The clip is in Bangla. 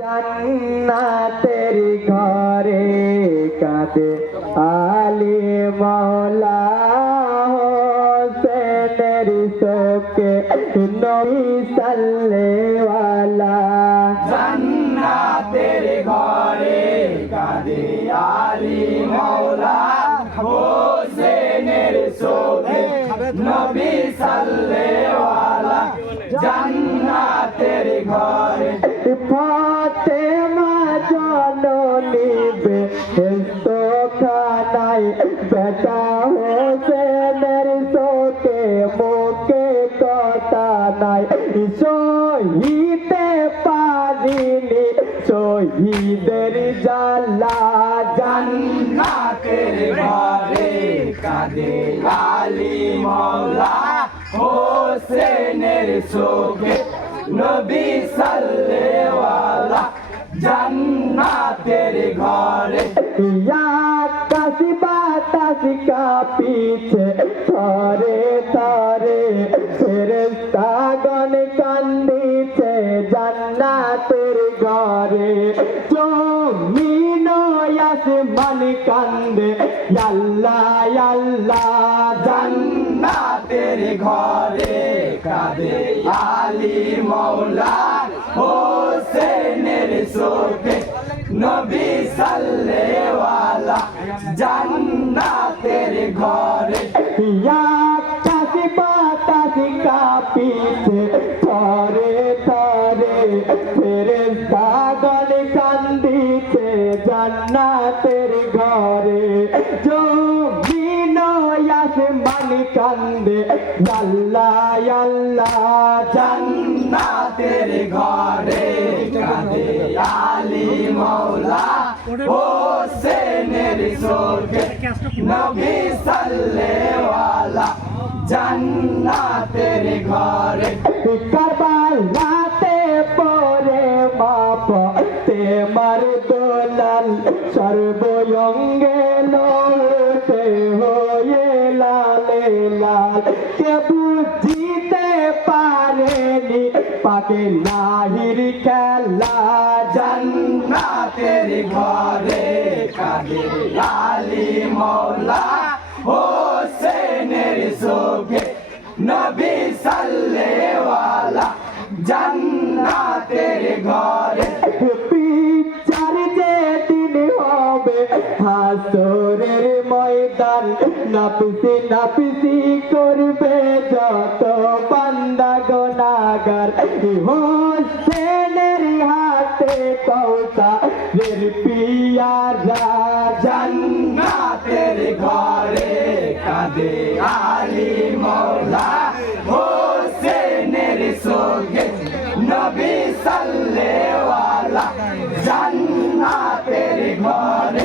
জান্নাতের ঘরে কাঁদে আলী মাওলা হোসেনের শোকে নবী সাল্লেওয়ালা। জান্নাতের ঘরে কাঁদে আলী মাওলা হোসেনের শোকে নবী সাল্লেওয়ালা। জান্নাতের ঘরে ফাতেমা জননী বেহেশত খানায় বেটা হোসেনের শোকে মুখে কথা নাই। সহিতে পারিনি শহীদের জ্বালা। জান্নাতের ঘরে কাঁদে আলী মাওলা হোসেনের শোকে নবী সাল্লেওয়ালা। জান্নাতের ঘরে আকাশ বাতাস কাঁপিছে থরে থরে ফেরেশতাগণ কান্দিছে জান্নাতের ঘরে। জমিন আসমান কান্দে আল্লাহ আল্লাহ। জান্নাতের ঘরে কাঁদে আলী মাওলা হোসেনের শোকে নবী সাল্লেওয়ালা। জান্নাতের ঘরে আকাশ বাতাস কাঁপিছে থরে থরে ফেরেশতাগণ কান্দিছে জান্নাতের ঘরে। জমিন আসমান কান্দে আল্লাহ আল্লাহ। জান্নাতের ঘরে কাঁদে আলী মাওলা হোসেনের শোকে নবী সাল্লেওয়ালা। জান্নাতের ঘরে কারবালাতে পরে বাপ তেমার দোলাল সর্বঙ্গে লোটে হয়ে লালে লাল। কে বুঝিতে পারেনি পাকে লাহির খেলা। জান্নাতের ঘরে কাঁদে আলী মাওলা হোসেনের শোকে নবী সাল্লেওয়ালা। জান্নাতের ঘরে বিচার যেদিন হবে হাসরের ময়দান নাপিসি নাপিসি করবে যত বান্দা গুনাহগার। হোসেনের হাতে কওসারের পিয়ারা। জান্নাতের ঘরে কাঁদে আলী মাওলা হোসেনের শোকে নবী সাল্লেওয়ালা। জান্নাতের ঘরে